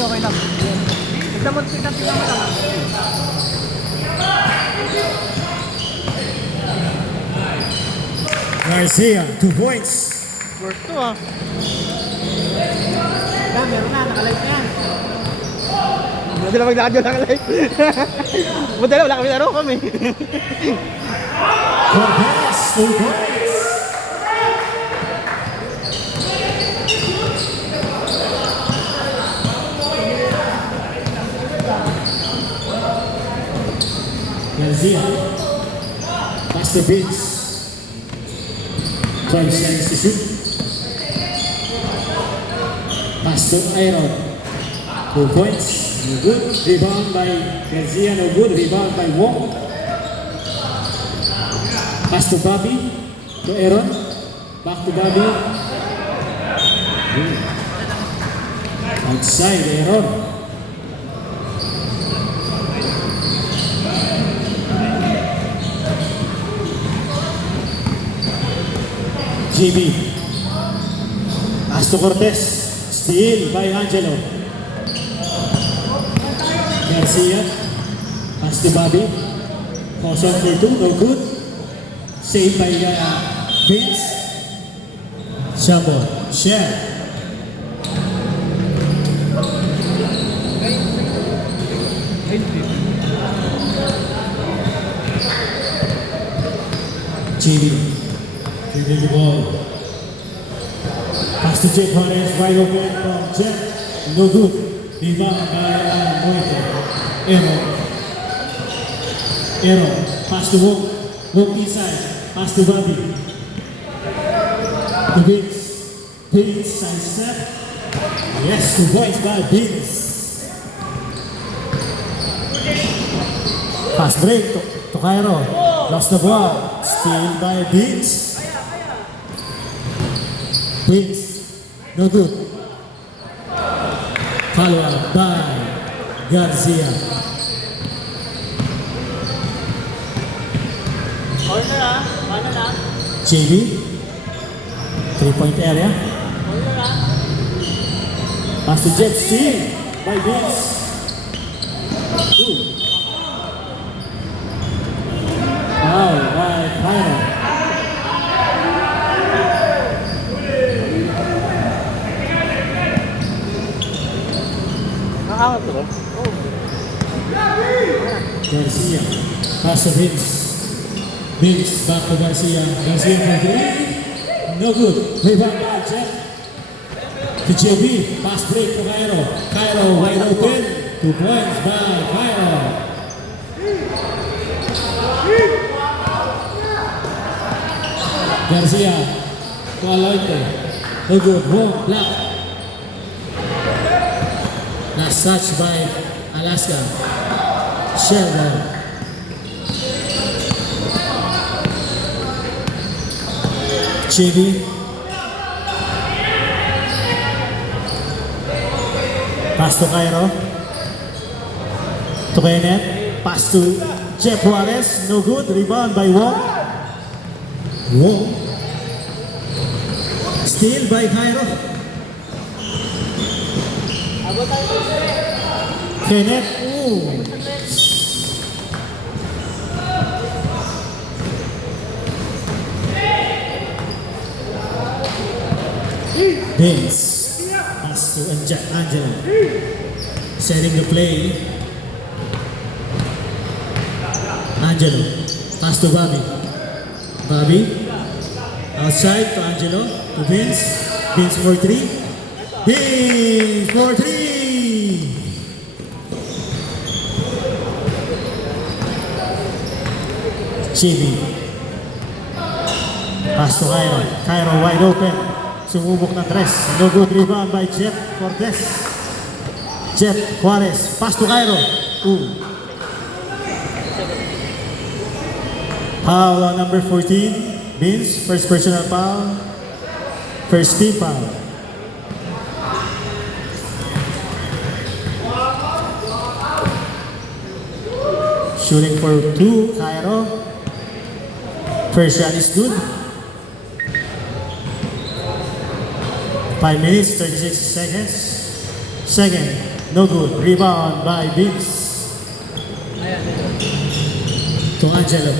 okay lang. Tignan mo lang. Garcia, 2 points. Worth to ah. Meron na, nakalive na yan. Buti lang maglakad yun nakalive. Buti lang, wala kami laro kami. Cortez, 2 points. Garcia, pass to Vince. 12 seconds to shoot. Pass to Aaron. 2 points. No good. Rebound by Garcia. No good. Rebound by Wong. Pass to Bobby. To Aaron. Back to Bobby. Good. Outside Aaron. JB. Pass to Cortez. Steal by Angelo. Garcia. Pass to Bobby. Cross on for 2. No good. Saved by Vince. Shambo. Share. JB. Dribbling the ball. Pass to Jeff Juarez, wide open from Jeff. No good. Rebound by Moito. Aaron. Pass to Wong. Wong inside. Pass to Bobby. To Vince. Vince side step. Yes, 2 points by Vince. Pass break to Cairo. Lost the ball. Steal by Vince. Vince, no good. Follow up by Garcia. Corner ah, paano lang? JB, 3-point area. Corner ah. Pass to Jeff, steal by Vince. Foul by Cairo. Nakaangat to ba? Oo. Garcia, pass to Vince. Vince, back to Garcia. Garcia for 3. No good. Rebound by Jeff. To JB, pass break to Cairo. Cairo wide open. 2 points by Cairo. Garcia to Aloyte. No good. Wong, block. Last touch by Alaska. Sheldon. Chibi. Pass to Cairo. To Kenneth. Pass to Jeff Juarez. No good. Rebound by Wong. Wong. Steal by Cairo. Kenneth. Ooh. Vince. Pass to Angelo. Setting the play. Angelo. Pass to Bobby. Bobby. Outside to Angelo. To Vince. Vince for 3. Vince for 3. Chibi. Pass to Cairo. Cairo wide open. Sumubok na tres. No good. Rebound by Jeff Cortez. Jeff Juarez. Pass to Cairo. Foul on number 14. Vince. First personal foul. First team foul. Shooting for 2. Cairo. First shot is good. 5 minutes, 36 seconds. Second. No good. Rebound by Vince. To Angelo.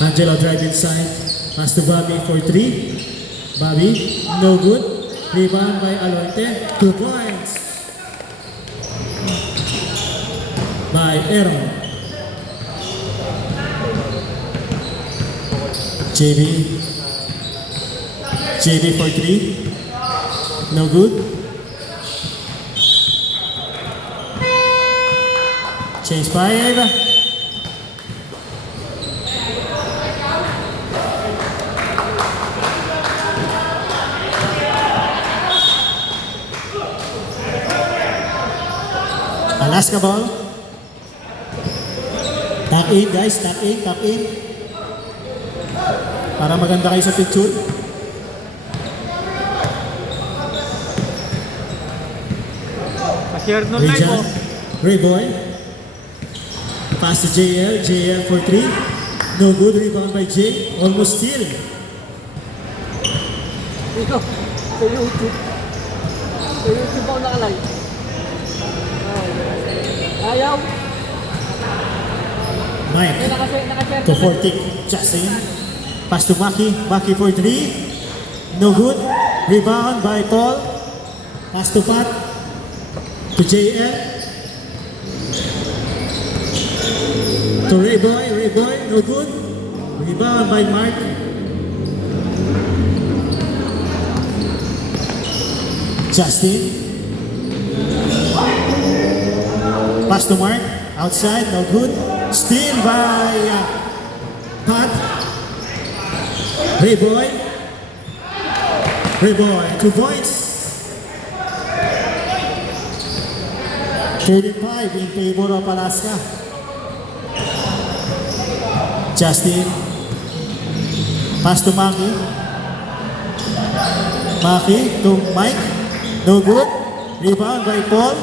Angelo drive inside. Pass to Bobby for 3. Bobby, no good. Rebound by Aloite. 2 points. By Aaron. JB. JB for 3. No good. Change 5. Alaska ball. Tap in guys, tap in, tap in. Para maganda kayo sa picture. Pa-share nun live Rejan, mo. Ray Boy. Pass to JL, JL for 3. No good, rebound by J. Almost steal. Ito, sa YouTube. Sa YouTube ako nakalive. Ayaw. Mike Nakashare to 40. Justin. Pass to Maki. Maki for 3. No good. Rebound by Paul. Pass to Pat. To JL. To Ray Boy. Ray Boy. No good. Rebound by Mark. Justin. Pass to Mark. Outside. No good. Steal by Pat. Ray Boy. Ray Boy. 2 points. 35 in favor of Alaska. Justin. Pass to Maki. Maki to Mike. No good. Rebound by Paul.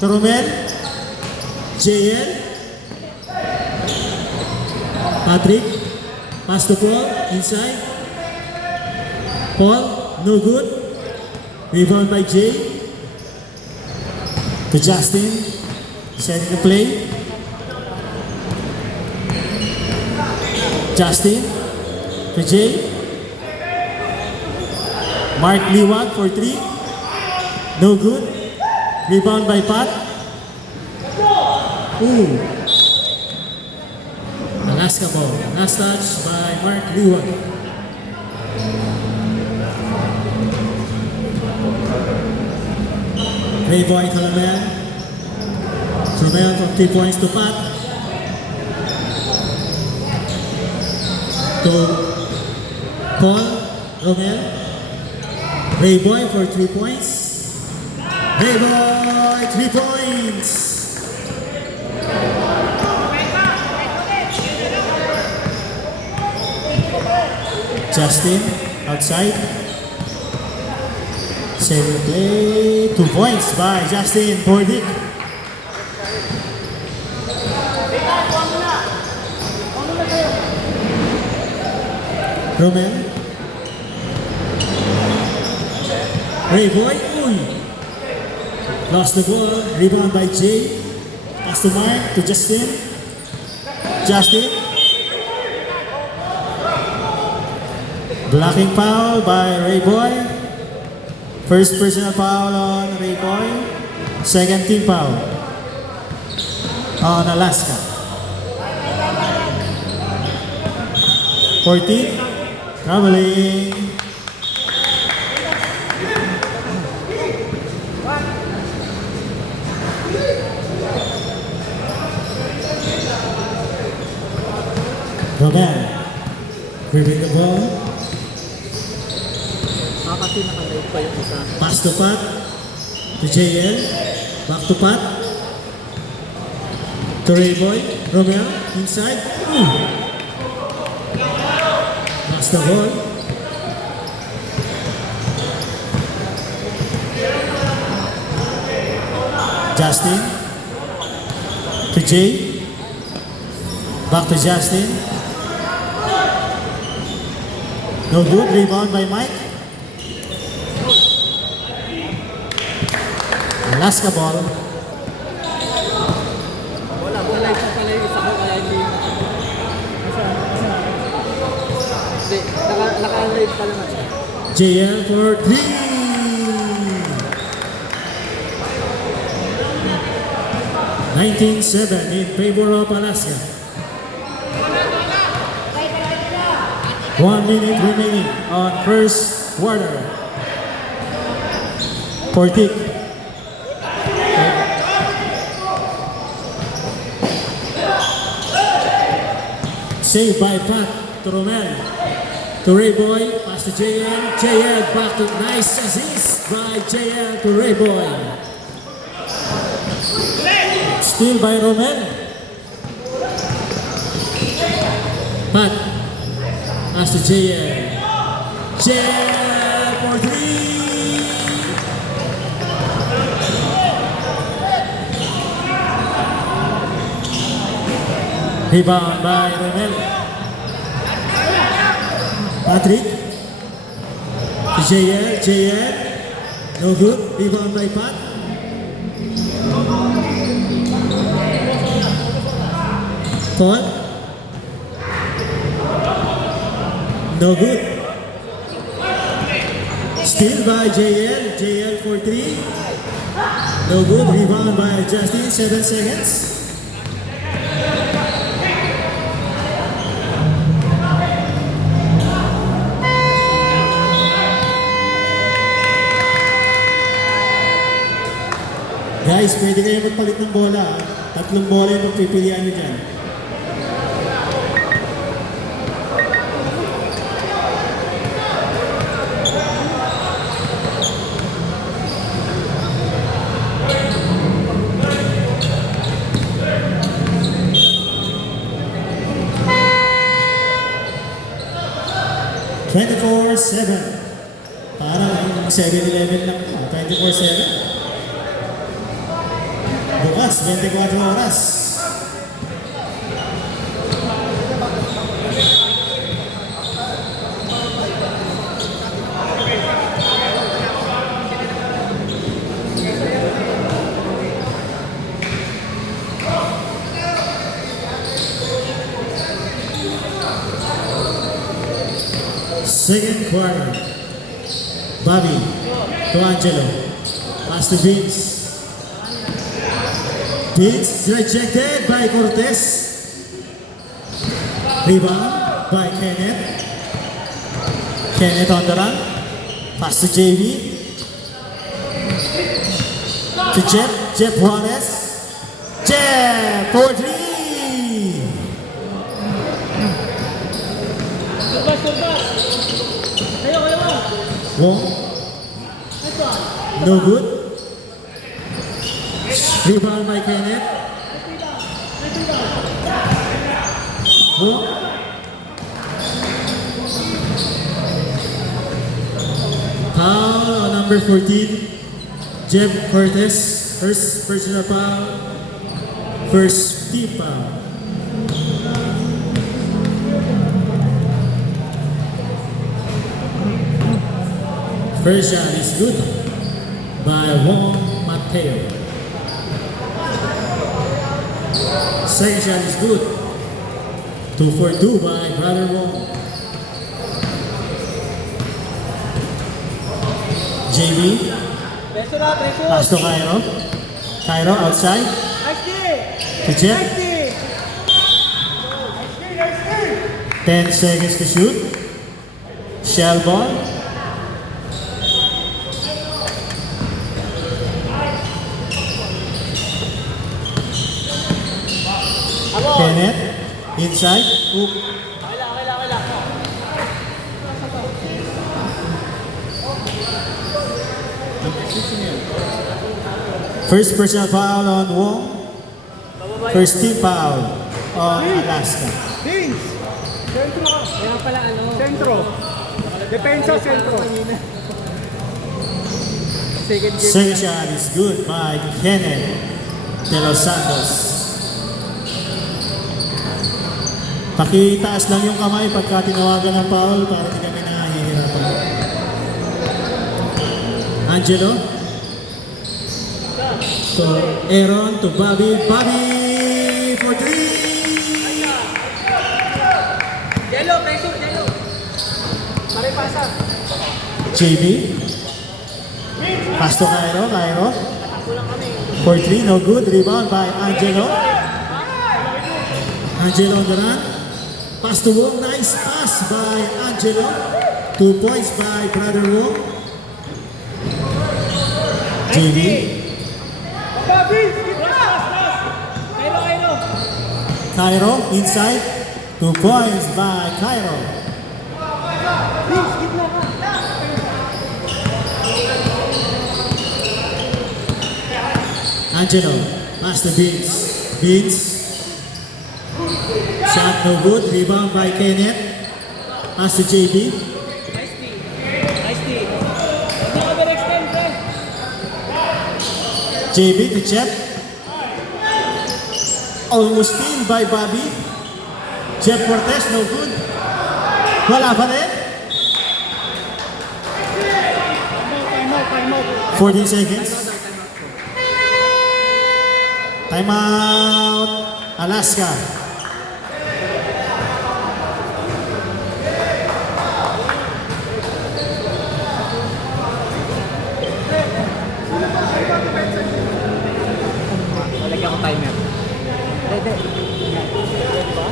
To Romel. JL. Patrick. Pass to Paul. Inside. Paul. No good. Rebound by Jay. To Justin. Setting the play. Justin. To Jay. Mark Liwag for 3. No good. Rebound by Pat. Ooh. Alaska ball. Last touch by Mark Liwag. Ray Boy to Lamel. Lamel from 3 points to Pat. To Paul. Romel. Ray Boy for 3 points. Ray Boy, 3 points. Justin, outside. Saving play. 2 points by Justin Bordick. Romel. Ray Boy. Uy. Lost the ball. Rebound by Jay. Pass to Mark. To Justin. Justin. Blocking foul by Ray Boy. First personal foul on Ray Boy. Second team foul on Alaska. 14. Traveling. Romel. Gripping the ball. Kasi nakalive pa yung isa. Pass to Pat. To JL. Back to Pat. To Ray Boy. Romel. Inside. Ooh. Pass the ball. Justin. To Jay. Back to Justin. No good. Rebound by Mike. Alaska ball. Wala pa pala yung isa ko kaya hindi. Hindi, naka-live pa naman siya. JL for 3. 19-7 in favor of Alaska. 1 minute remaining on first quarter. Portik. Saved by Pat to Romel. To Ray Boy, pass to JL. JL back to nice assist by JL to Ray Boy. Still by Romel. Pat, pass to JL. JL for 3. Rebound by Romel. Patrick. To JL. No good. Rebound by Pat. Paul. No good. Still by JL for 3. No good. Rebound by Justin. 7 seconds. Guys, pwede kayo magpalit ng bola. 3 bola yung magpipilian nyo dyan. Parang 7-Eleven lang po. 24/7. Bukas, 24 oras. Second quarter. Bobby to Angelo. Pass to Vince. Vince rejected by Cortez. Rebound by Kenneth. Kenneth on the run. Pass to JV. To Jeff Juarez. Jeff for 3. Wong. No good. Rebound by Kenneth. Wong. Foul on number 14. Jeff Cortez. First personal foul. First team foul. First shot is good by Juan Mateo. Second shot is good. 2 for 2 by Brother Wong. JB. Pass to Cairo. Cairo outside. To Jeff. 10 seconds to shoot. Shell ball. Kenneth, inside. First personal foul on Wong. First team foul on Alaska. Vince! Sentro ka. Kaya pala ano. Sentro. Depensa, sentro. Second game. Second shot is good by Kenneth De Los Santos. Pakitaas lang yung kamay pagka tinawagan ng foul para di kami nahihirapan. Angelo. So, Aaron to Bobby. Bobby for three. Yellow, pressure, yellow. Maripasa. JB. Pass to Cairo. Cairo. Kulang kami. For three, no good. Rebound by Angelo. Angelo on the run. Pass to Wong. Nice pass by Angelo. 2 points by Brother Wong. JB. Cairo. Cairo inside. 2 points by Cairo. Angelo. Pass to Beans. Beans. Shot no good. Rebound by Kenneth. Pass to JB. Nice D. Nice D. Overextend, friend. JB to Chet. Almost steal by Bobby. Jeff Cortez, no good. Wala pa rin. 14 seconds. Timeout. Alaska. Lagyan ko timer. Pwede. Pwede ba?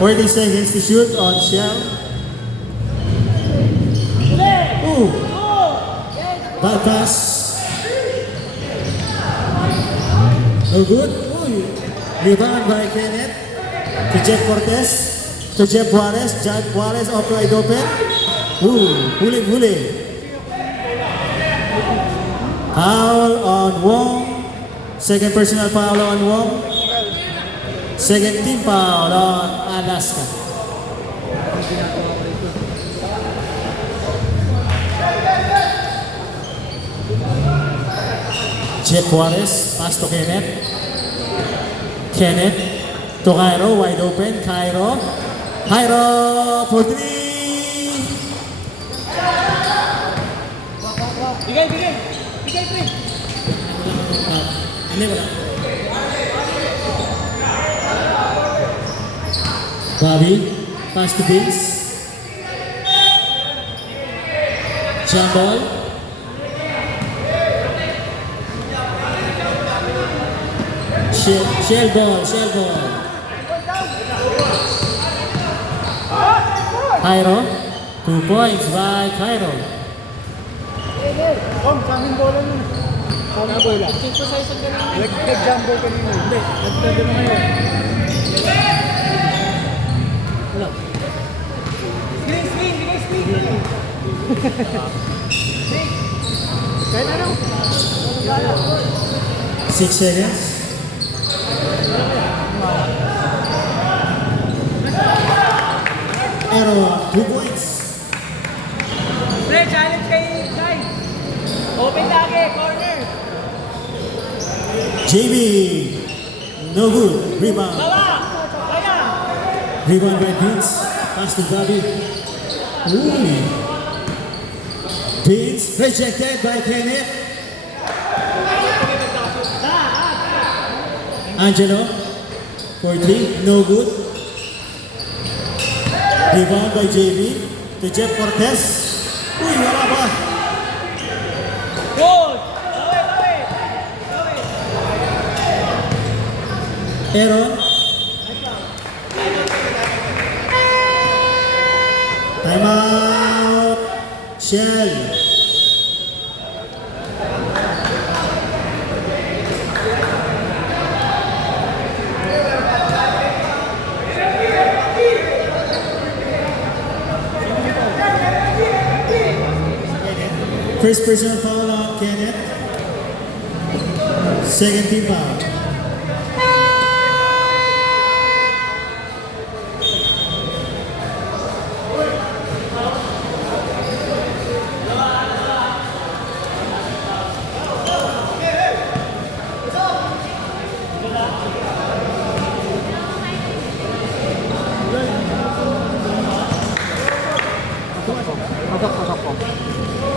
40 seconds to shoot on Shell. Ooh. Bad pass. No good. Ooh. Rebound by Kenneth. To Jeff Cortez. To Jeff Juarez. Jeff Juarez off wide open. Ooh. Huli. Foul on Wong. Second personal foul on Wong. Second team foul on Alaska. Jeff Juarez, pass to Kenneth. Kenneth to Cairo, wide open. Cairo for three. Bigay, pre. Hindi wala. Bobby, pass to Vince. Jump ball. Shell ball. Cairo, 2 points by Cairo. Kom, sa aming bola nun. Sa aming bola. Check ko sa isang ganun. Nag-jumbo kanina. Hindi, nag-jumbo na ngayon. Wala. Screen. Kaya na lang. 6 seconds. Arrow, 2 points. Pre, challenge kay Guy. Open lagi, corner. JB, no good. Rebound. Kaya. Rebound by Vince. Pass to Bobby. Ooh. Vince rejected by Kenneth. Angelo for 3, no good. Rebound by JB to Jeff Cortez. Uy, wala ba? Good. Aaron. Timeout. Shell. First personal foul on Kenneth. Second team foul.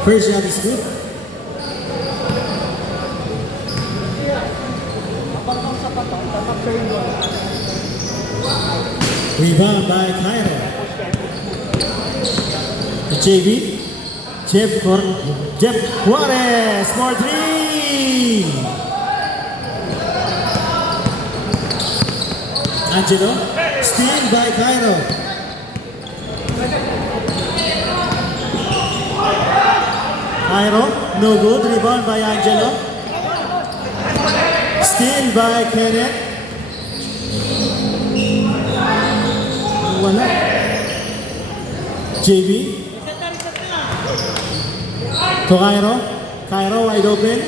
First shot is good. Rebound by Cairo. JB. Jeff Juarez. More three. Angelo. Steal by Cairo. Cairo. No good. Rebound by Angelo. Steal by Kenneth. Wala. JB. To Cairo. Cairo wide open.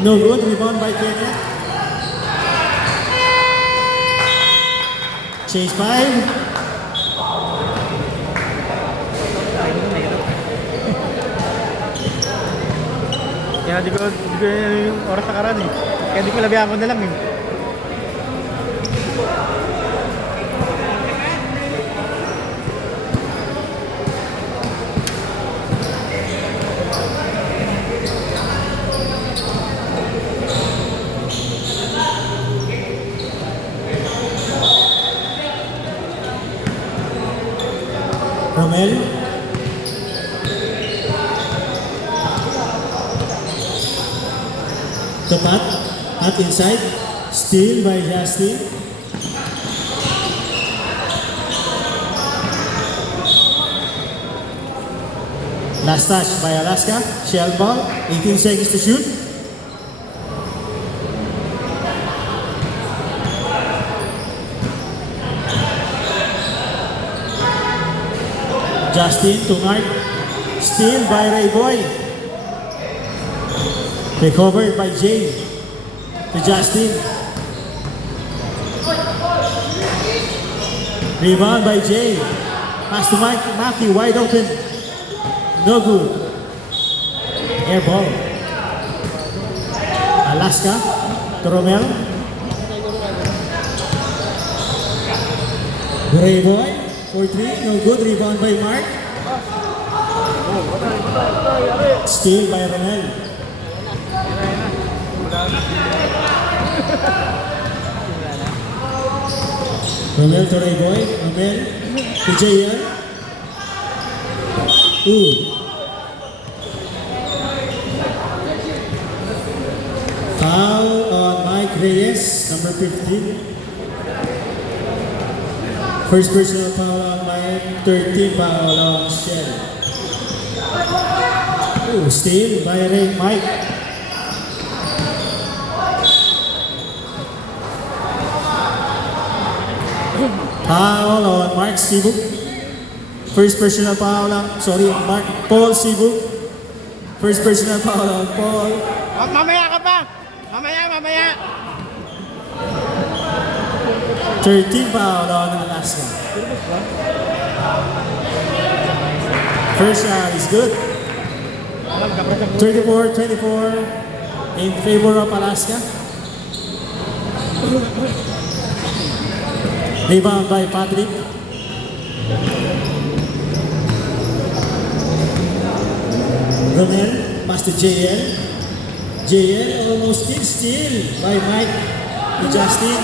No good. Rebound by Kenneth. Chase 5. Kaya di ko yung oras nakaraan eh. Kaya di ko labihan ko na lang eh. Romel. To Pat inside. Steal by Justin. Last touch by Alaska. Shell ball. 18 seconds to shoot. Justin to Mark. Steal by Ray Boy. Recovered by Jay. To Justin. Rebound by Jay. Pass to Matthew, wide open. No good. Air ball. Alaska to Romel. Ray Boy for 3. No good. Rebound by Mark. Steal by Romel. Romel to Ray Boy. Romel to JL. Ooh. Foul on Mike Reyes, number 15. First personal foul on Mike, 13 foul on Shell. Ooh, steal by Mike. Foul on Mark Sibuk. First personal foul on, Paul Sibuk. First personal foul on Paul. Mamaya ka pa! Mamaya! 13 foul on Alaska. First shot is good. 34-24 in favor of Alaska. Rebound by Patrick. Romel, pass to JL. JL almost steal by Mike to Justin.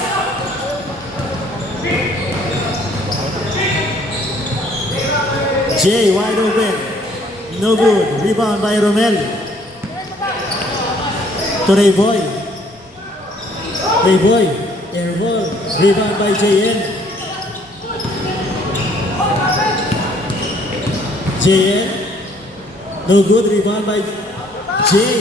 Jay wide open. No good. Rebound by Romel. To Ray Boy. Ray Boy. Air ball. Rebound by JL. JL. No good. Rebound by Jay.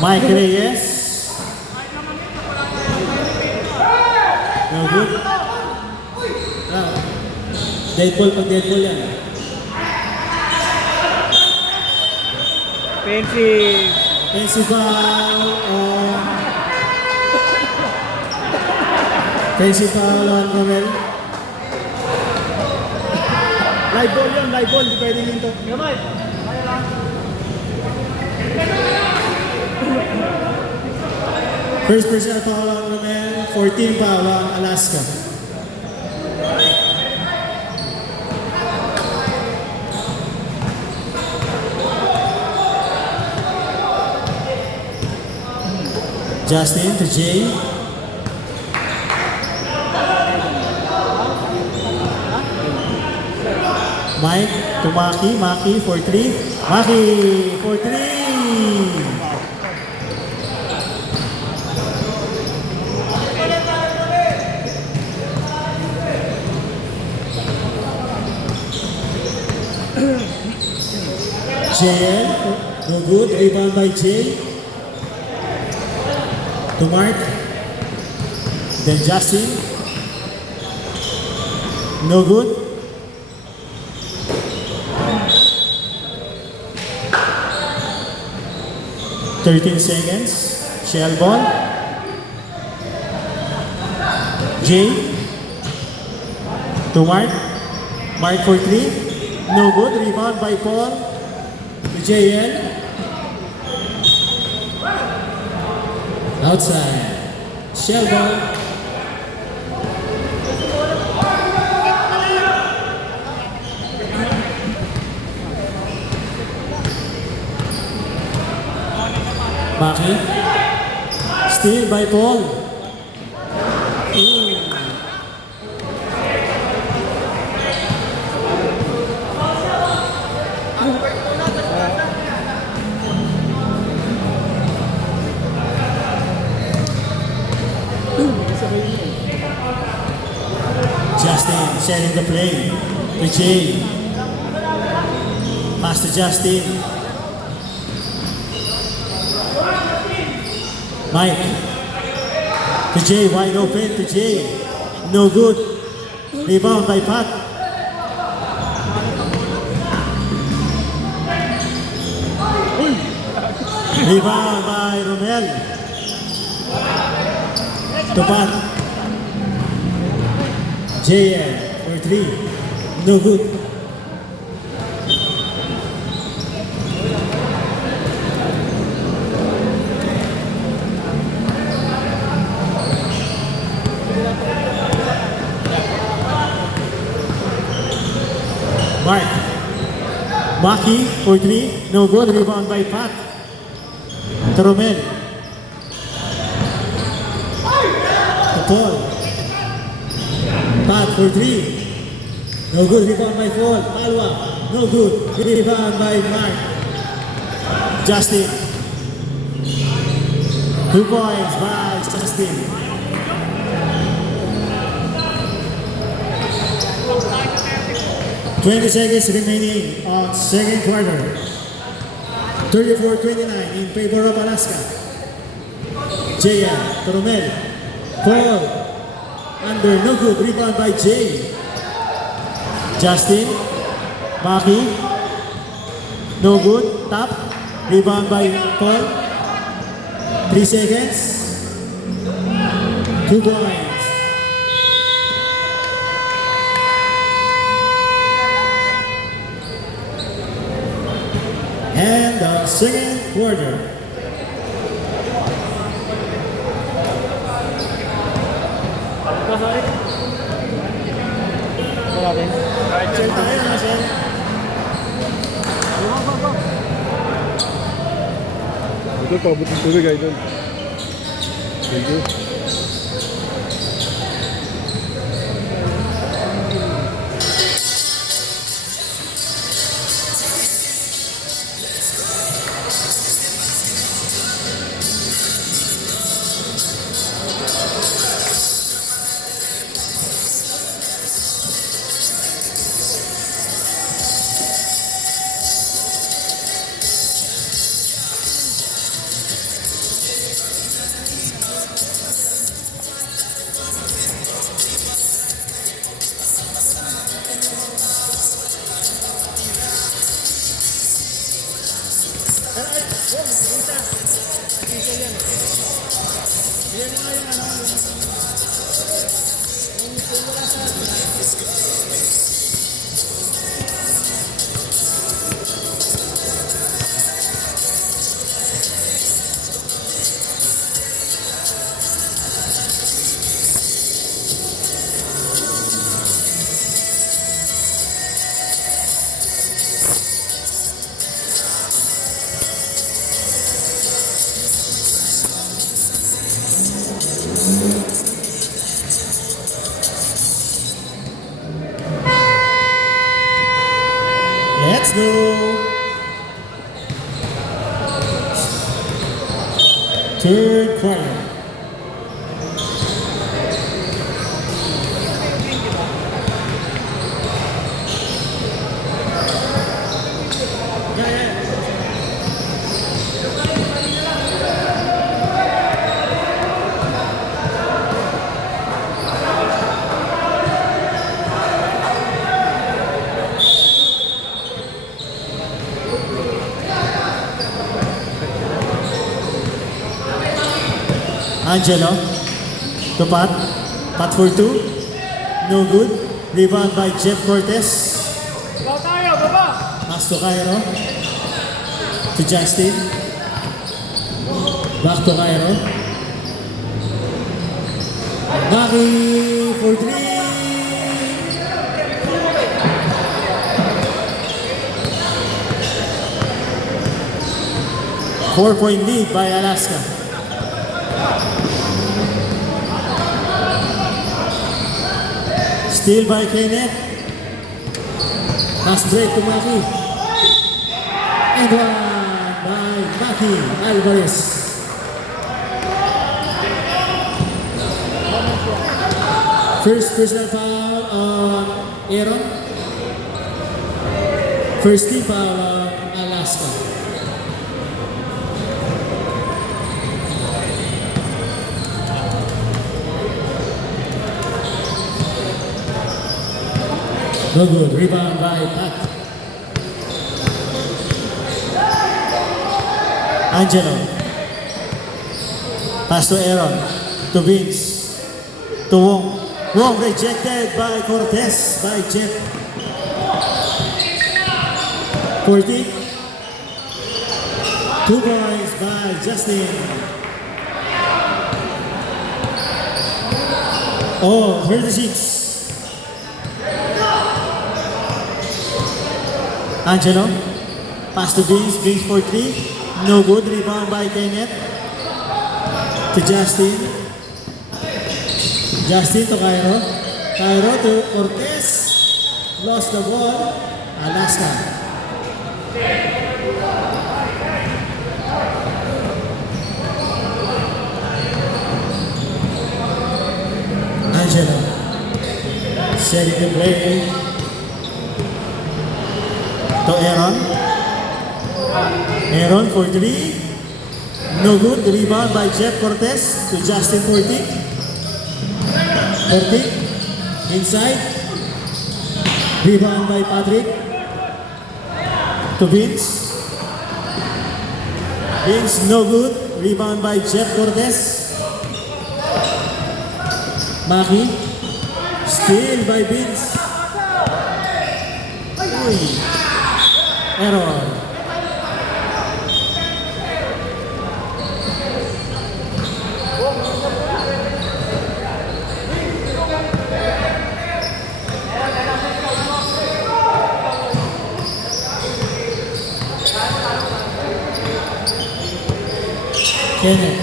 Mike Reyes. No good. Dead ball pag dead ball yan. Offensive foul on Romel. Live ball yun, live ball. Hindi pwede yun to. First personal foul on Romel, 14 foul on Alaska. Justin to Jay. Mike to Maki. Maki for 3. Maki for 3. JL, no good. Rebound by Jay. To Mark. Then Justin. No good. "13 seconds. Shell ball. Jay. To Mark. Mark for 3. No good. Rebound by Paul. To JL. Outside. Shell ball. Maki. Steal by Paul. Justin sharing the play to Jay. Pass to Justin. Mike to Jay, wide open to Jay. No good. Rebound by Pat. Rebound by Romel. To Pat. JL for 3. No good. Mark. Maki for 3. No good. Rebound by Pat. To Romel. To Paul. Pat for 3. No good. Rebound by Paul. Malwa. No good. Rebound by Mark. Justin. 2 points by Justin. "20 seconds remaining on second quarter. 34-29 in favor of Alaska. Jaya to Romel. Paul. Under, no good. Rebound by Jay. Justin. Maki. No good. Tap. Rebound by Paul. 3 seconds. 2 points. And the second quarter. Shell tayo na, Shell. Idol, pabot ng tubig, Idol. Thank you. Third quarter. Angelo, to Pat. Pat for two. No good. Rebound by Jeff Cortez. Go tayo, baba! Pass to Cairo. To Justin. Back to Cairo. Maki for three. 4-point lead by Alaska. Steal by Kenneth. Pass break to Maki. And one by Maki Alvarez. First personal foul on Aaron. First team foul on Alaska. No good. Rebound by Pat. Angelo. Pass to Aaron. To Vince. To Wong. Wong rejected by Cortez. By Jeff. 40. 2 points by Justin. Oh, 36. Angelo, pass to Vince, Vince for 3, no good, rebound by Kenneth, to Justin, Justin to Cairo, Cairo to Cortez, lost the ball, Alaska. Angelo, setting the play. To Aaron. Aaron for 3. No good. Rebound by Jeff Cortez to Justin 40. 40. Inside. Rebound by Patrick. To Vince. Vince no good. Rebound by Jeff Cortez. Maki. Steal by Vince. Uy. Error. Kenneth.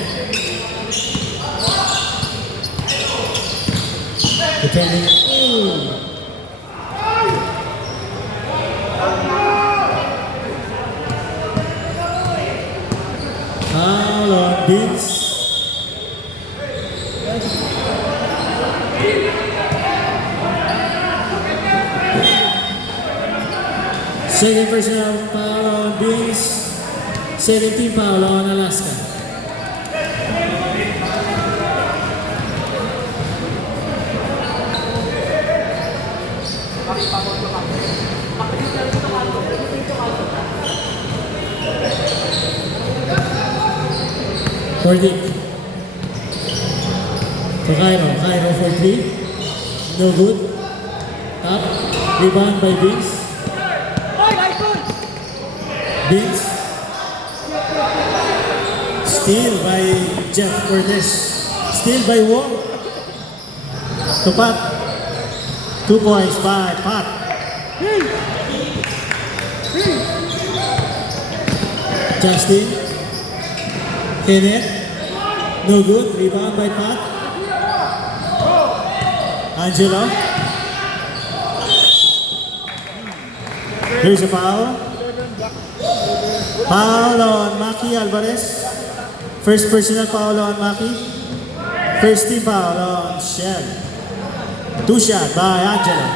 Defending. Foul on Vince. Second personal foul on Vince. Second team foul on Alaska. Cordic. To Cairo. Cairo for 3. No good. Up. Rebound by Vince. Vince. Steal by Jeff Cortez. Steal by Wong. To Pat. 2 points by Pat. Justin. Kenneth. No good. Rebound by Pat. Angelo. Here's a foul. Foul on Maki Alvarez. First personal foul on Maki. First team foul on Shell. 2 shot by Angela.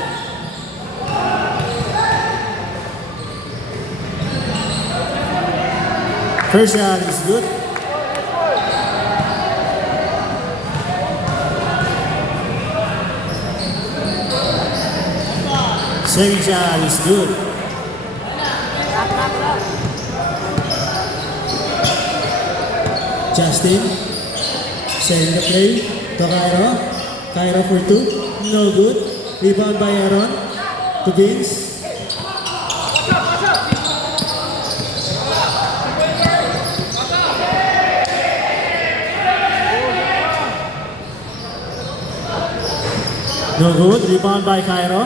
First shot is good. Second shot is good. Justin, setting the play to Cairo. Cairo for 2, no good. Rebound by Aaron to Vince. No good. Rebound by Cairo.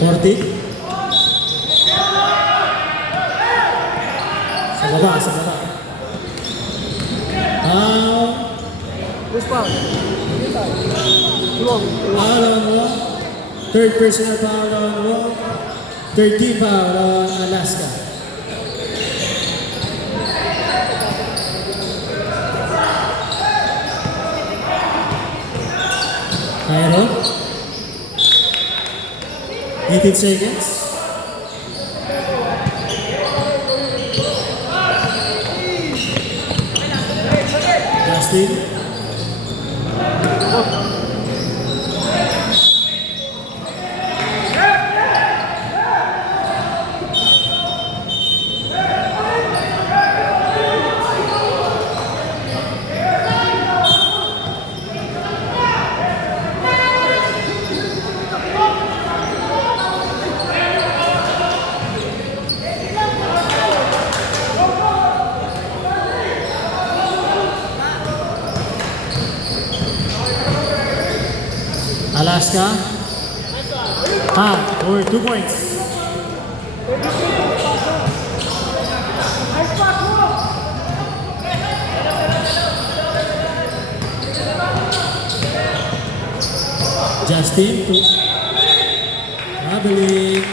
40. Sa baba, sa baba. Push pa. Tulong. Foul on Wong. Third personal foul on Wong. 13 foul on Alaska. Cairo. 18 seconds. Justin. Alaska. For 2 points. Justin to traveling.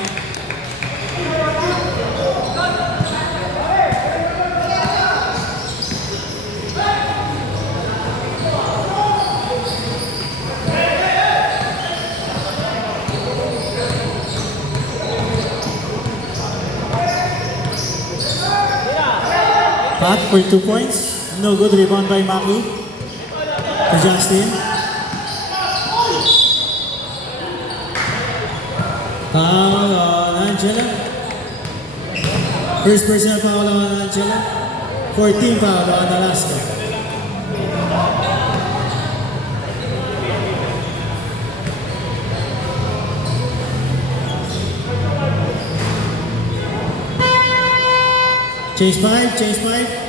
Pat for 2 points. No good. Rebound by Maki. To Justin. Foul on Angela. First personal foul on Angela. 14 foul on Alaska. Change 5, change 5.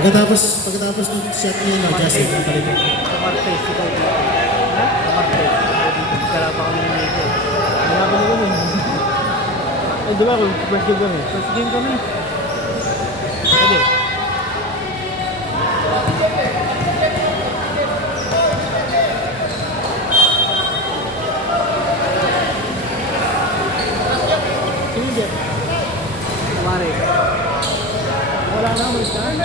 Pagkatapos ng shot niya, no, Justin, ang palit. Martes, ikaw. Ha? Martes. Kala pa kami ng ito. Nabali kami. Ay, diba kung first game kami? First game kami. Pwede. Sige. Mare. Wala na, may start.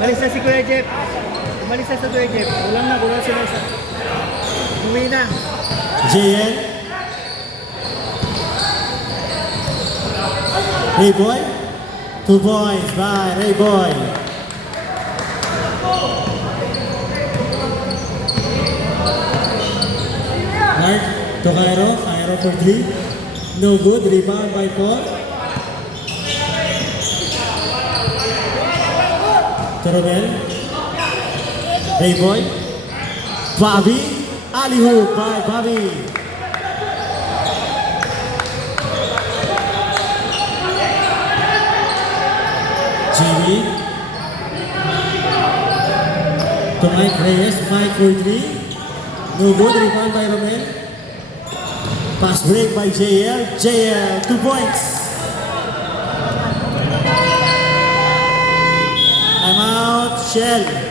Umalis na si Kuya Jeff. Umalis na si Kuya Jeff. Ulang na, ulang sila isa. Uwi na. JN. Ray Boy. 2 points by Ray Boy. Mark to Cairo. Cairo for 3. No good. Rebound by Paul. To Romel. Ray Boy. Bobby. Alley-hoop by Bobby. Jimmy. To Mike Reyes. Mike for 3. No good. Rebound by Romel. Pass break by JL. JL, 2 points. I'm out. Shell.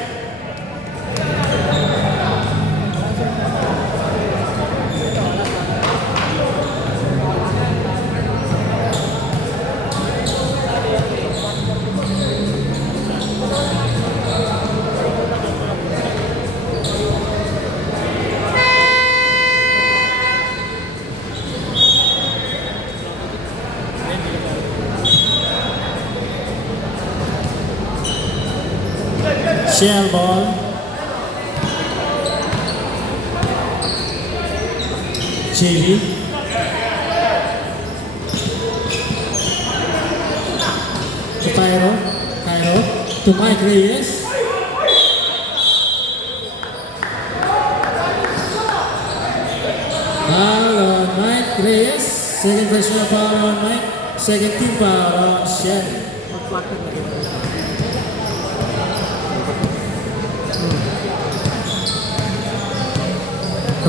Shell ball. JV. To Cairo. Cairo. To Mike Reyes. Foul on Mike Reyes. Second personal foul on Mike. Second team foul on Shell. Mag-quarter na rin.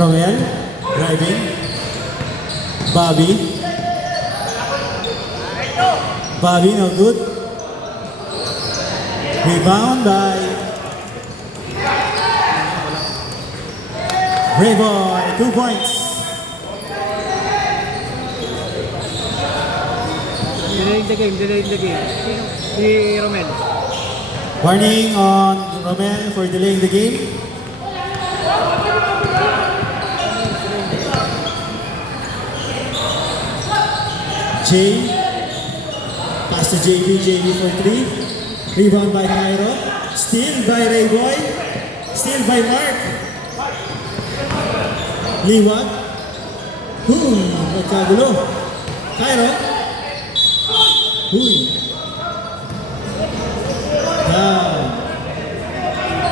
Romel, driving. Bobby. Bobby, no good. Rebound by Rayboy, 2 points. Delaying the game, delaying the game. Si Romel. Warning on Romel for delaying the game. Jay, pass to JB, JB for 3. Rebound by Cairo. Steal by Rayboy. Steal by Mark. Liwag. Nagkagulo. Cairo. Down.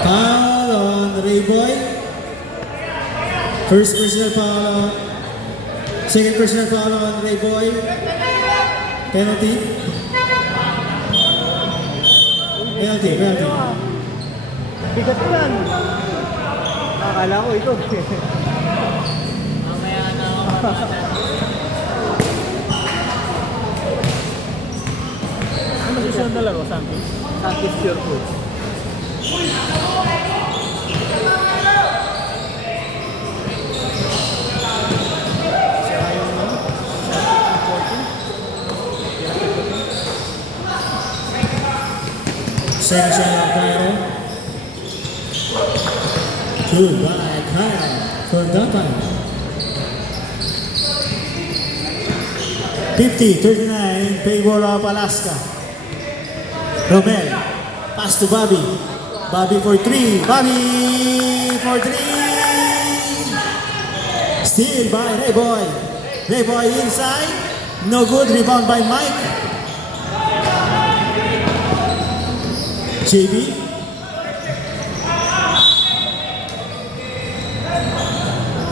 Foul on Rayboy. First personal foul on. Second personal foul on Rayboy. Penalty. Penalty. Bigat yan. Akala ko ito. Ano susunod na laro, Santos? Santos Pure Foods. Sira yung ano? Second shot on Cairo. Good by Cairo for Dapan. 50-39 in favor of Alaska. Romel, pass to Bobby. Bobby for 3. Bobby for 3. Steal by Rayboy. Rayboy inside. No good. Rebound by Mike. JB.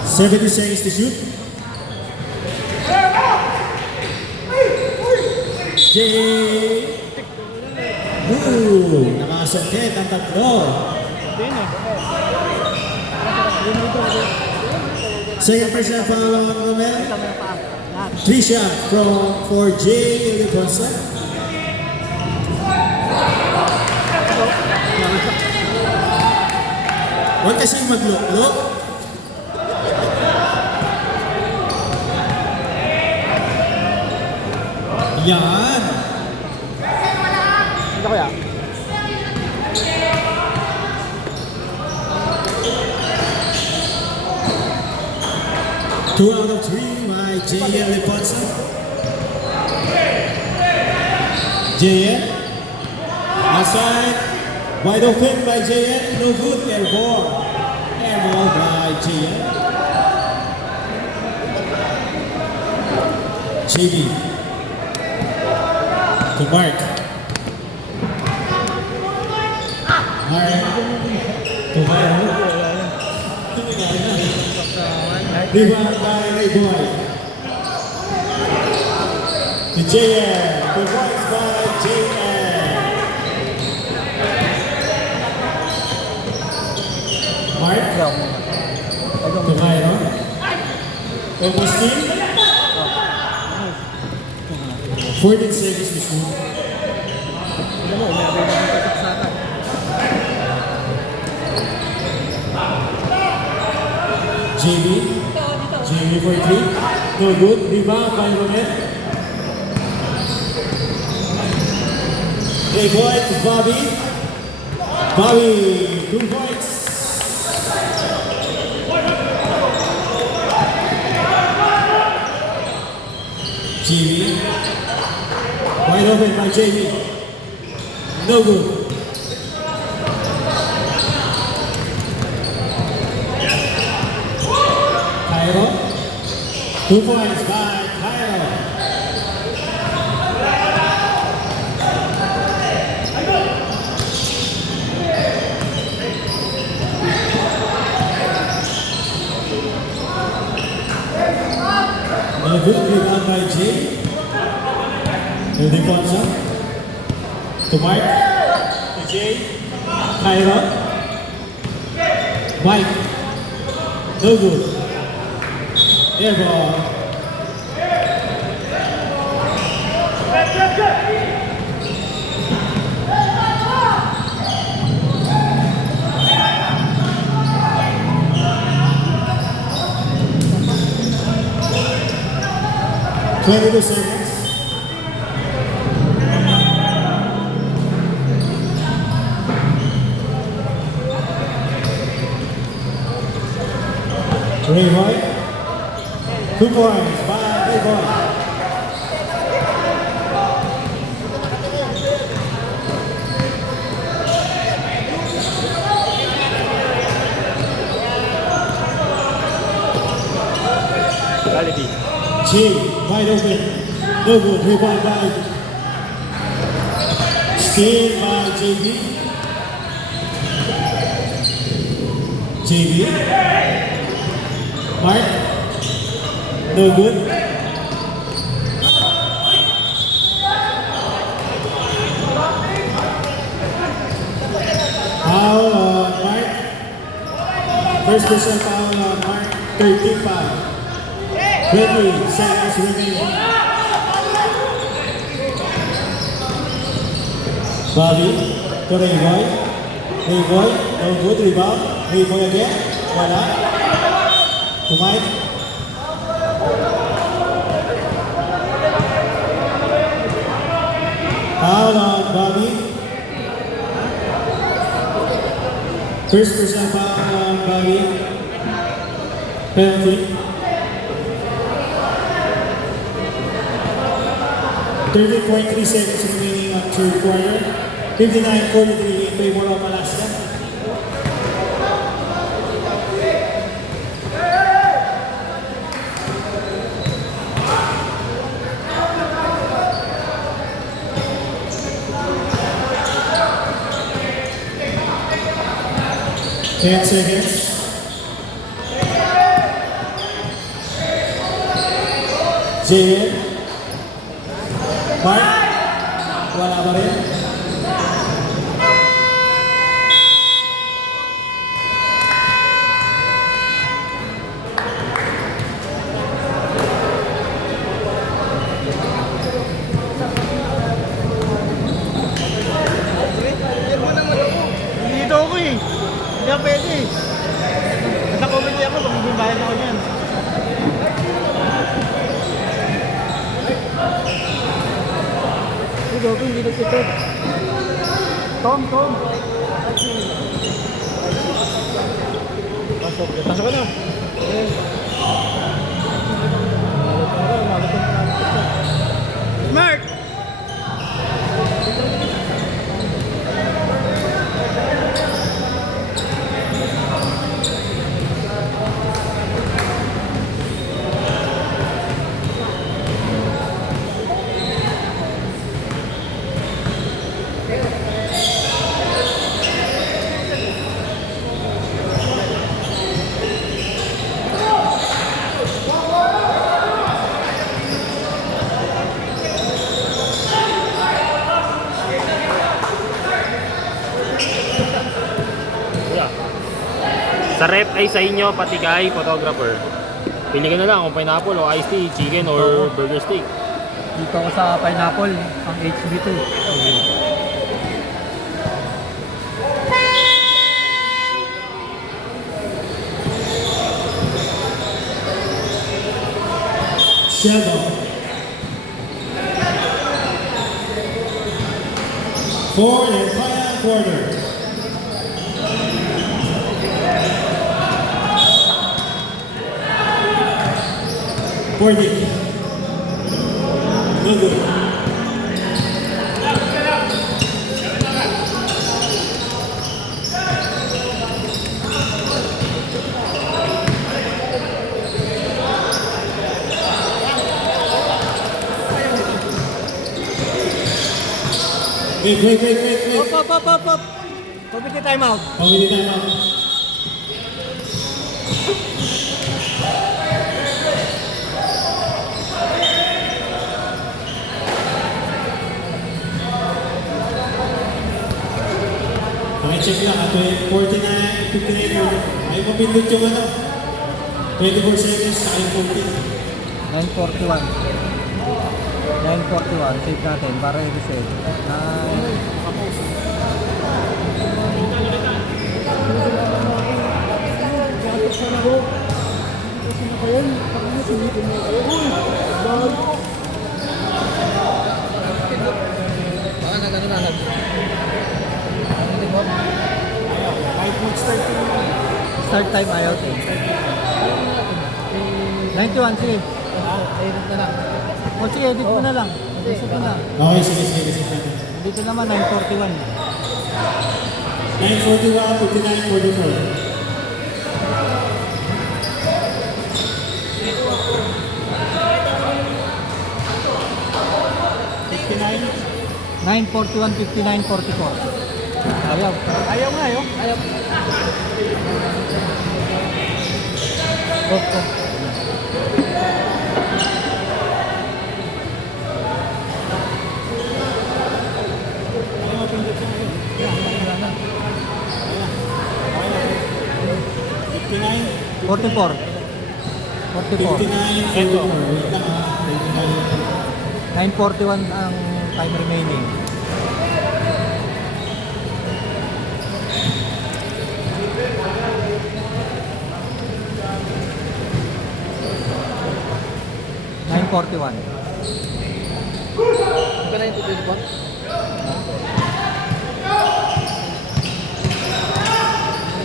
Seventy seconds to shoot. Jay. Nakasungkit ang tatlo. Din eh. Second personal foul on Romel. Tama yung paa. Lahat. 3 shot for Jay Liponsa. Huwag kasing maglok-lok. Yan. Ito kaya? Two out of 3 by JL Liponsa. JL. Outside. Wide open by JL. No good. Airball. Airball by JL. JB. To Mark. Mark. To Mark. Rebound by Rayboy. To JL. To points by JL. Almost steal. 14 seconds to shoot. Alam mo, umabay na ng kasaksakan. JB for 3. No good. Rebound by Ronet. Hey boy, to Bobby. Bobby, 2 points. JB. Wide open by JB. No good. Cairo. 2 points by Cairo. No good. Rebound by Jay. Holding Ponsa. To Mark. To Jay. Cairo. Mike. No good. Air ball. Twenty-two seconds. Ray Boy. 2 points by Ray Boy. Quality. Jay, wide open. No good. Rebound by Steal by JB. JB. Mark. No good. Foul on Mark. First personal foul on Mark. 35. 20 seconds remaining. Bobby to Ray Boy. Ray Boy, no good. Rebound. Ray Boy again. Wala. To Mike. Foul on Bobby. First personal foul on Bobby. Penalty. 30.3 seconds remaining on third quarter. 59-43 in favor of Alaska. Ten seconds. JL. Mark. Wala pa rin. Dito ako eh. Hindi ako pwede eh. Nasa comedy ako, magiging bayan ako niyan. Dito ako, hindi nagtitip. Tom. Pasok ka na. Mark! Sa rep ay sa inyo, pati kay photographer. Pili ka na lang kung pineapple o iced tea, chicken or burger steak. Dito ako sa pineapple, ang HB2. Sheldon. Fourth and final quarter. Forty. No good. Wait. Up. Pagpiti time out. Pagpili tayo na. Check lang, 49, 59, 40. Ay, mapindot yung ano. 24 seconds, saka yung 40. 941. 941. Save natin para i-reset. Start time ayaw to. 91, sige. Edit na lang. O sige, edit mo na lang. Edit mo na. Okay, sige. Dito naman, 941. 941, 59, 44. Nine 41, 59, 44. Ayaw. Ayaw. Go. Forty-four. 941 ang time remaining. Nine 41. Ka na yung 21? Okay.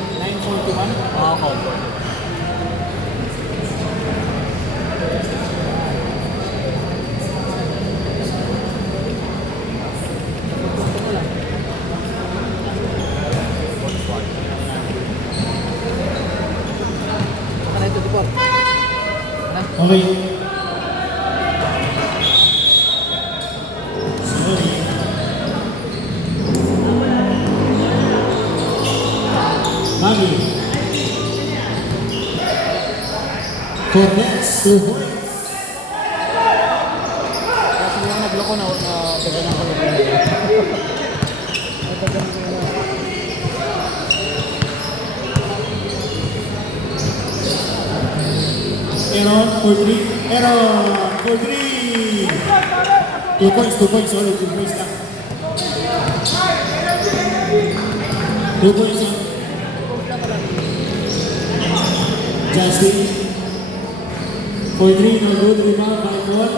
Okay. Sorry. Magi. For next 2 points. Kasi yung nagloko na dagan ang kulog na. Aaron for 3. Aaron for 3. 2 points. Sorry, 2 points lang. 2 points lang. Justin. For 3, no good. Rebound by Paul.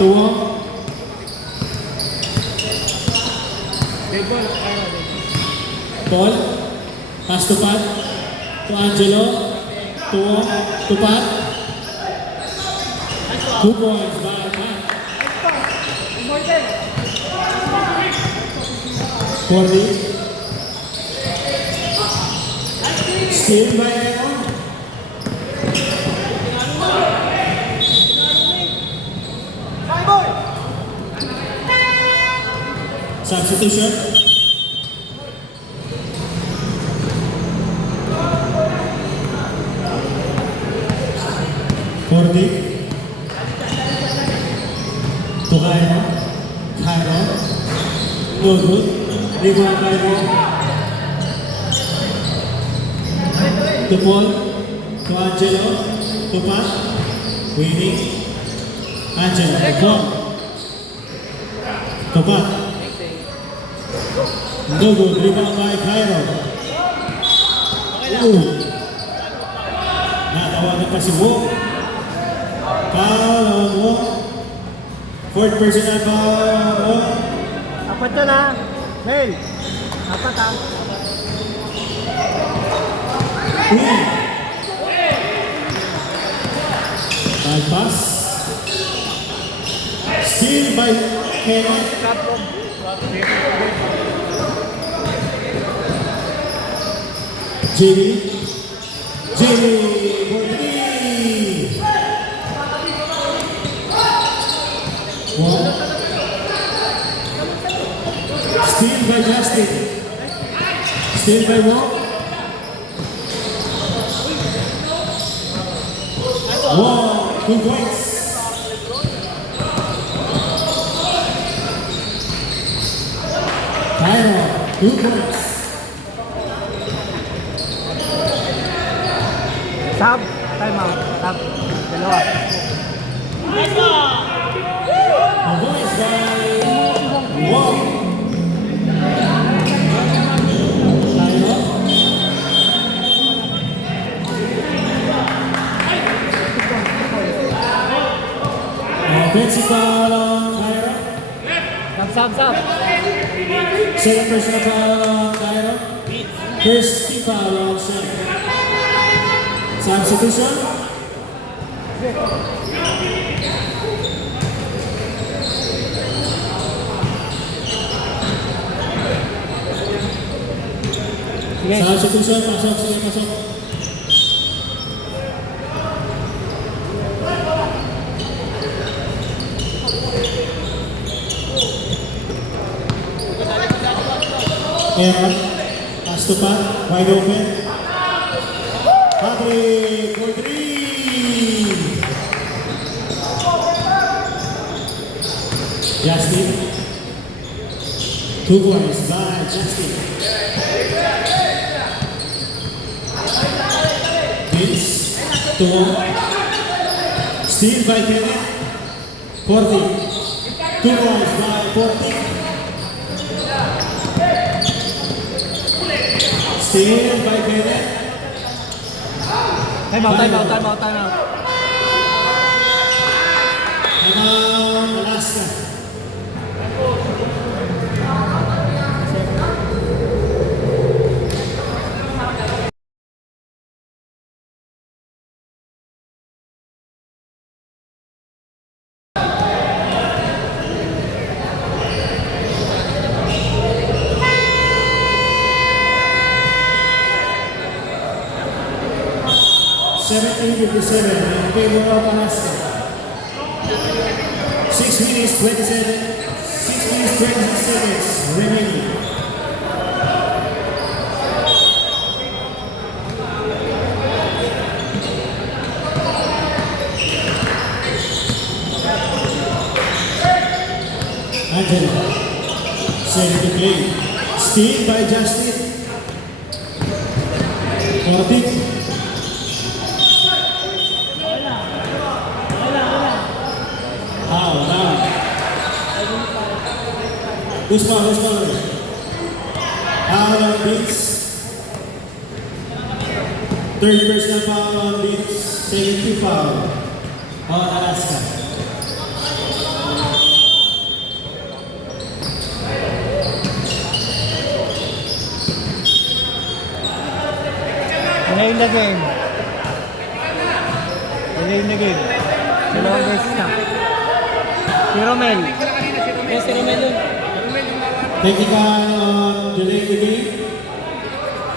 Tuwo. Paul. Pass to Pat. To Angelo. Tuwo. To Pat. 2 points by Pat. 40. Steal by Aaron. Substitution. Forty. To Cairo. No good. Rebound Cairo. To Paul. to Angelo. Tupat. Winning. Angelo. One. Tupat. No good. Rebound by Cairo. Natawagan pa si Wong. Foul on Wong. Fourth personal foul on Wong. Apat yun ha. Mel. Apat ha. Bad pass. Steal by Kenneth. Jamie. Jamie for three. One. Steal by Justin. Steal by Wong. Wong, 2 points. Cairo, 2 points. Sab. Time out. Sab. Dalawa. The points by Wong. Cairo. Offensive foul on Cairo. Sab. Second personal foul on Cairo. First team foul on Sam. Substitution. Sige. Substitution, pasok, sige, pasok. Aaron, pass to Pat, wide open. Patrick for three. Justin. 2 points by Justin. Vince. 2. Steal by Kenneth. 40. 2 points by 40. Steal by Kenneth. Time out. Alaska. $17.57 in favor of Alaska. 6 minutes 26 seconds remaining. Angelo. Set to play. Steal by Justin. 40. Usman. Foul on Vince. Third personal foul on Vince. Second team foul on Alaska. Delay the game. Dalawang beses na. Si Romel. Yes, si Romel yun. Technical on delay the game.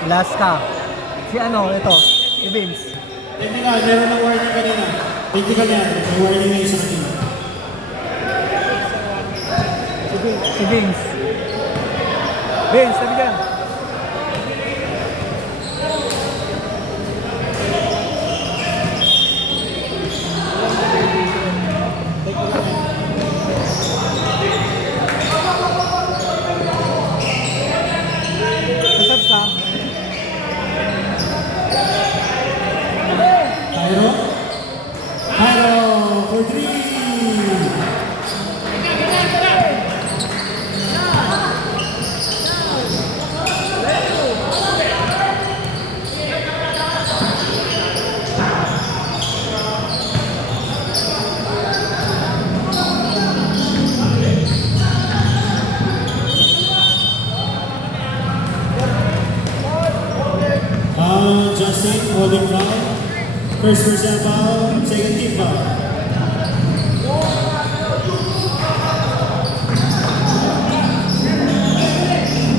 Alaska. Si ito. Si Vince. Technical, meron ng warning kanina. Technical yan. May warning na isa kanina. Si Vince. Vince, sabi dyan. Kasab ka. Justin holding foul. First personal foul, second team foul.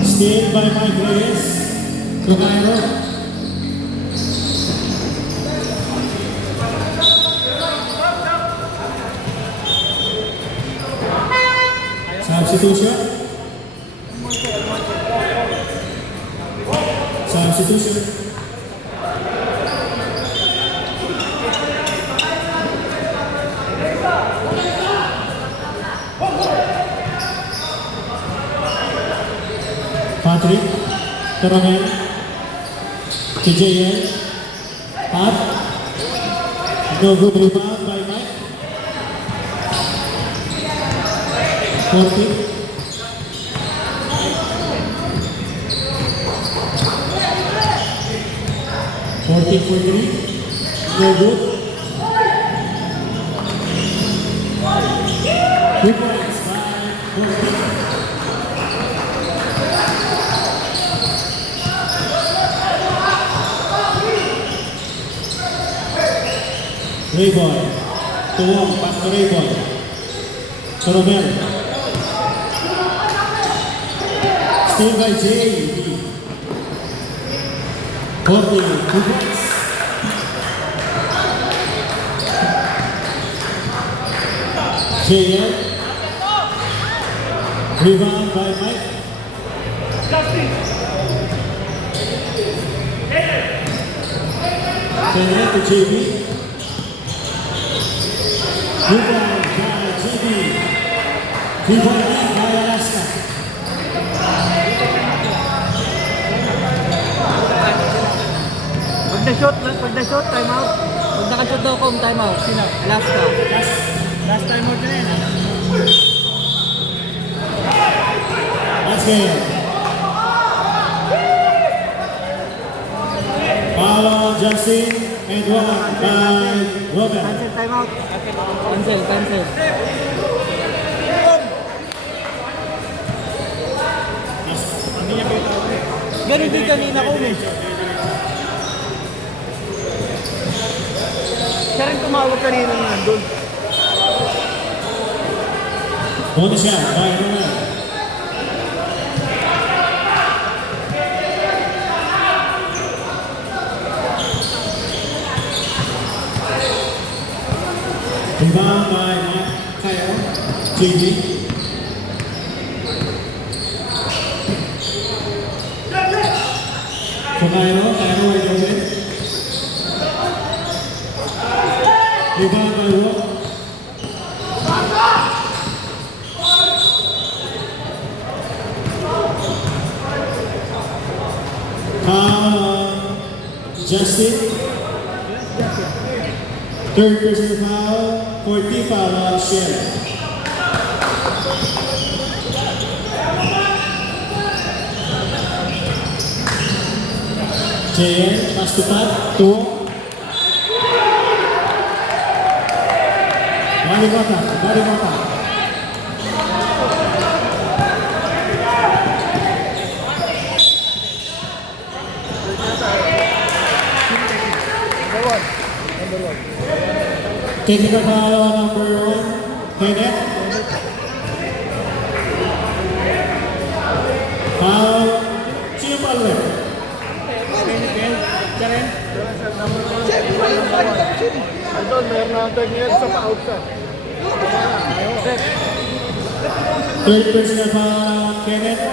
Steal by Mike Reyes. Tocairo. Substitution. Substitution. Patrick, Coronel, TJL, Pat, no good rebound by Mike. 40. For 3, no good. 2 points by 40. Rayboy, Tuwong, pass to Rayboy. Sorobel. Steal by JD. 40, 2 points. JL. Rebound by Mike. Kenneth to JB. Rebound by JB. 3-point lead by Alaska. Pag na-shot, time out. Pag naka-shot daw ko, time out. Sino? Alaska. Last time out na yun. Last game. Foul on Justin and one by Robert. Cancel, time out. Cancel. Ganun din kanina ko eh. Siya rin tumawag kanina na nandun. Bonus shot by Robert. Rebound by Kyle, JB. For Cairo wide open. Rebound by Rock. Justin. Third personal foul, 40 foul on Shell. JL, pass to Pat, 2. Bali Mata. Technical foul number 1, Kenneth. Foul, sino foul ulit? Andun, mayroon na ang technical sa pa-out ka. Third personal foul, Kenneth.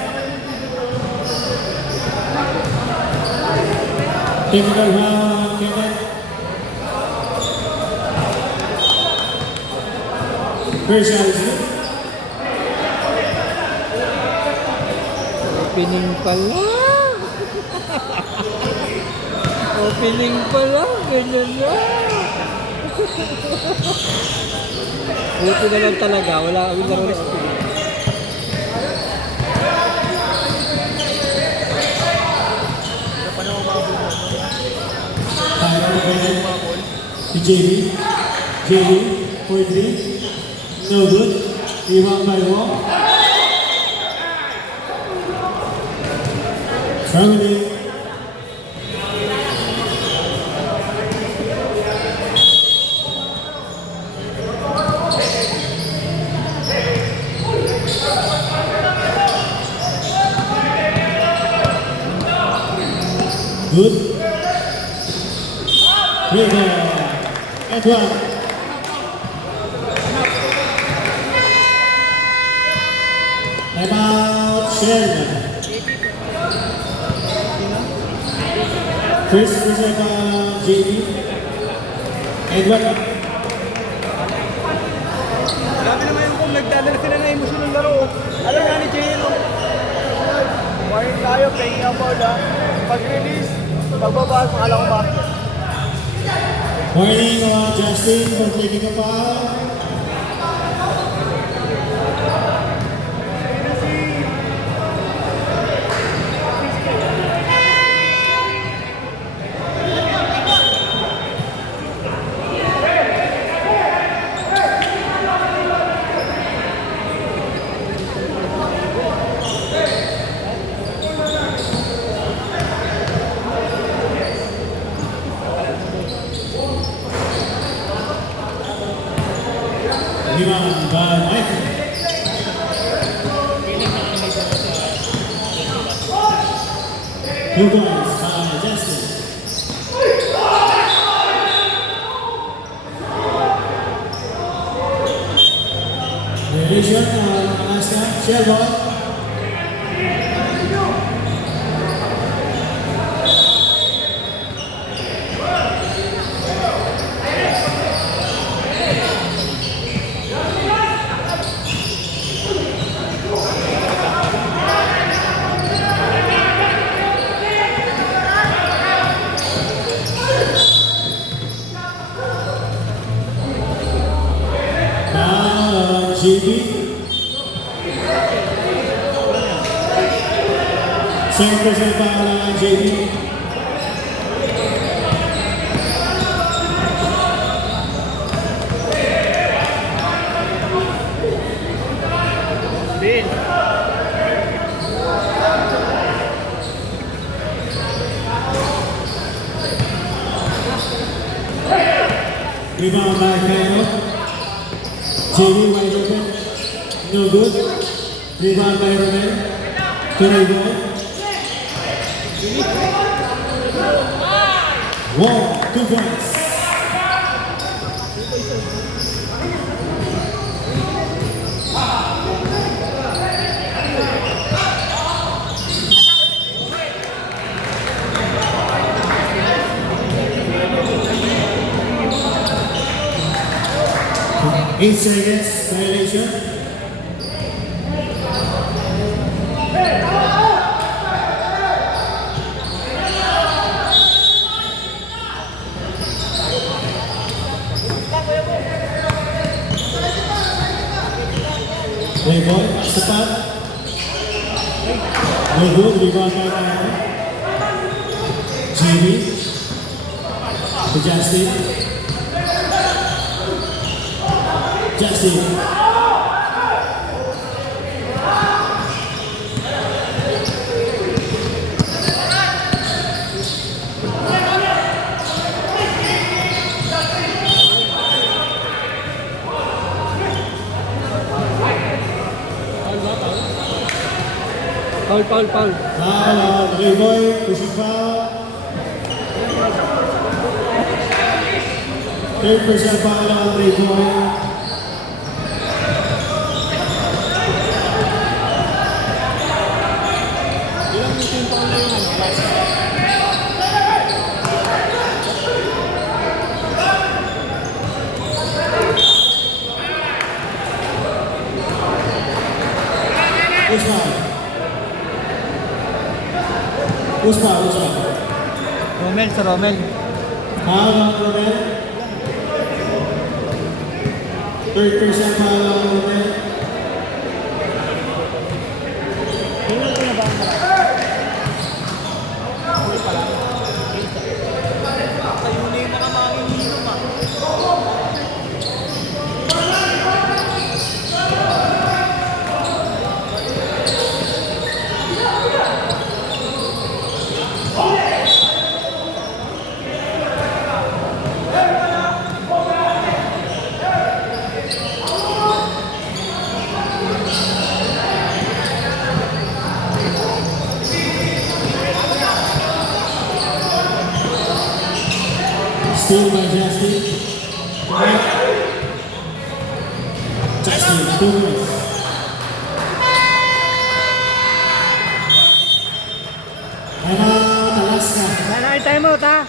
Technical foul, Kenneth. First shot is good. Opening pala. Opening pala. Ganyan na. Buti na lang talaga. Wala kami laro na opening. Kaya na Kenneth. Si JB, for 3. No good. Rebound by Wong. Struggling. Good. Rebound. And one. Timeout. Shell. First reserve JB. And one. Grabe naman yung kung nagdadala sila na emosyon ng laro. Alam nga ni Jane, morning tayo, playing ang bola. Pag-release, pagbaba, akala ko bakit. Warning Justin for taking a foul. Rebound by Michael. Two points by Justin. Violation Alaska, shell ball. JB. Second person para JB. Bin. Rebound by Cairo. JB wide open. No good. Rebound by Romel. Curry ball. 1, 2 points. Eight seconds violation. Play ball, step up. No good, rebound by Cairo. JB to Justin. Justin. Foul. Foul, Rayboy, pushing foul. Third person foul on Rayboy. Ilang minuto yung foul na yun? Who's foul? Romel sa Romel. Foul on Romel. Third person foul on Romel. Tingnan ko na ba ang marami? Uy pala. Kayo na yung mga manginginom ah. Steal by Justin. Justin, 2 minutes. Timeout, Alaska. Wala yung time out ha.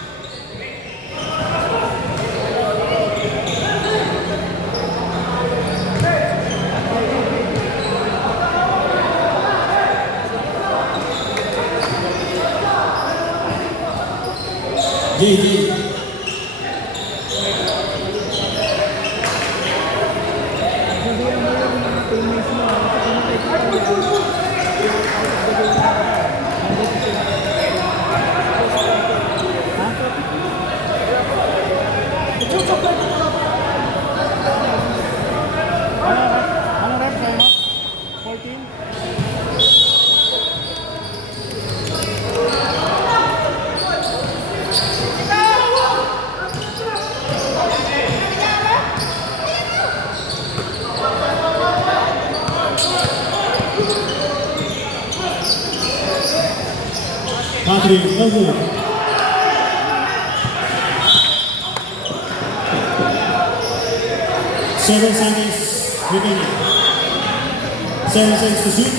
JJ. Sabihan mo yung mga teammates mo. Sa kanila ito out of the game. Nandito sila. Ha? Ano rep time out? 14? Patrick, no good. Seven seconds remaining. 7 seconds to shoot.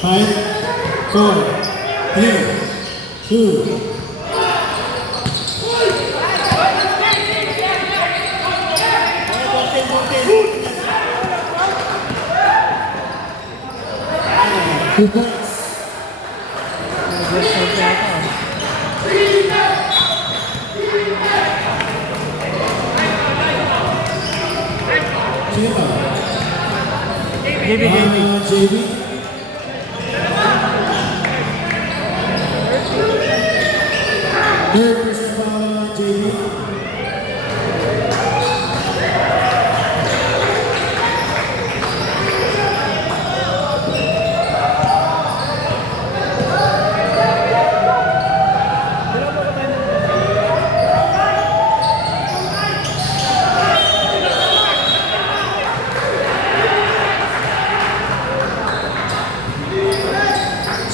Five, 4, 3, 2. Two points. JB. Third person foul, JB.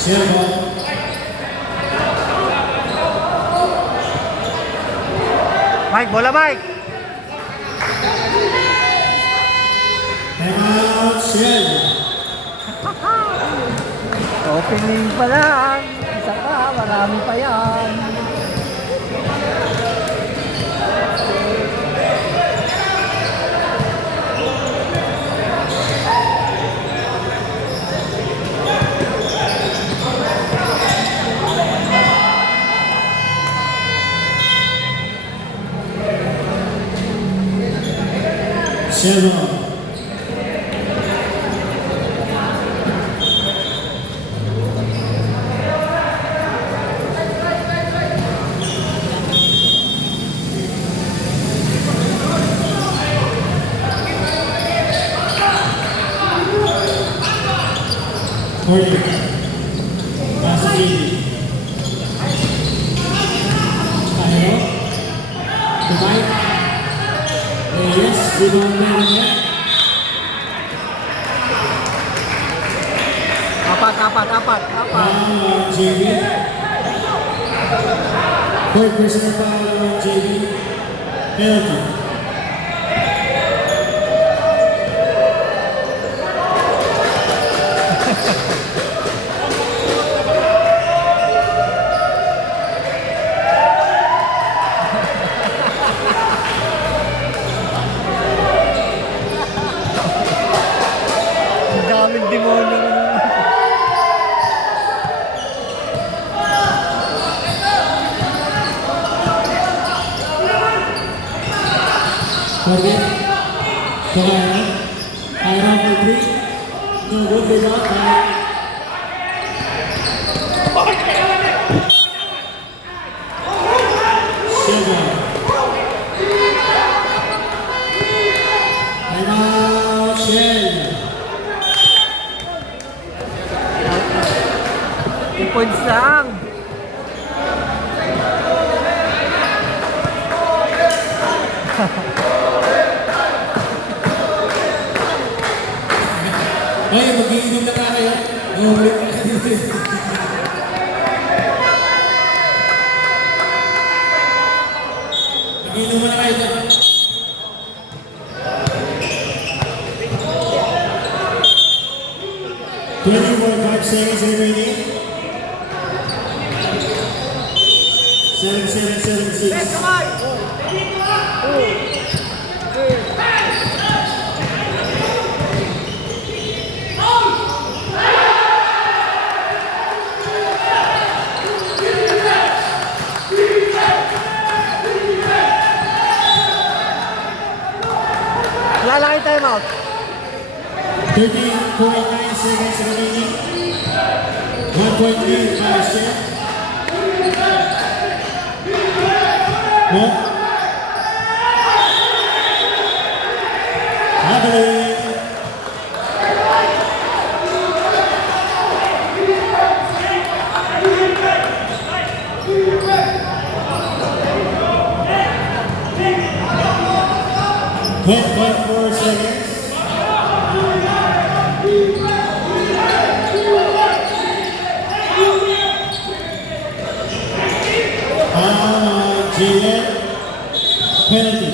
Silva. Mike, bola Mike! Timeout, Shell. Opening pa lang. Isa pa, marami pa yan. Silva. Corner. Pass to JB. Cairo. To Mike. Reyes. Rebound by Reyes. Apat. Foul on JB. Third personal foul on JB. Penalty. Ang daming demonyo. Forget. Cairo. Cairo for 3. No good. Rebound by Silva. Timeout, Shell. 2 points lang. Hey, mag-iinom na nga kayo. Nag-ulit na dito. Nag-inuman na kayo doon. 24.5 seconds remaining. 7-7-7-6. Wala lang kayo time out. 13.9 seconds remaining. 1.3 minus check. 1. Happening. .4 seconds. Jalen, penalty.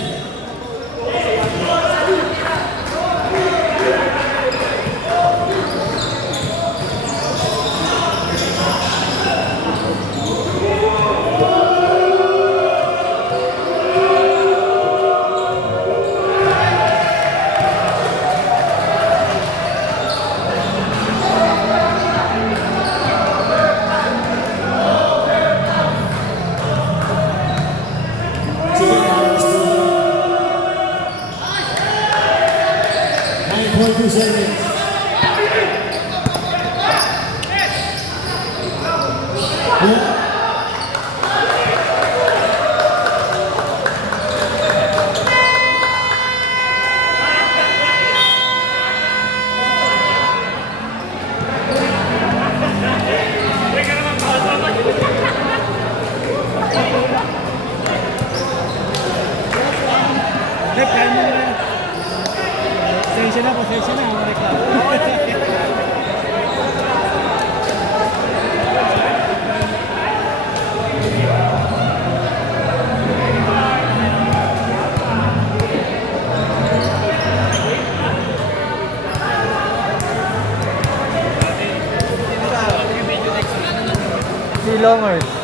Two seconds. Rek, kaya mo na. Pasensya na, ang reklamo. Si Longers.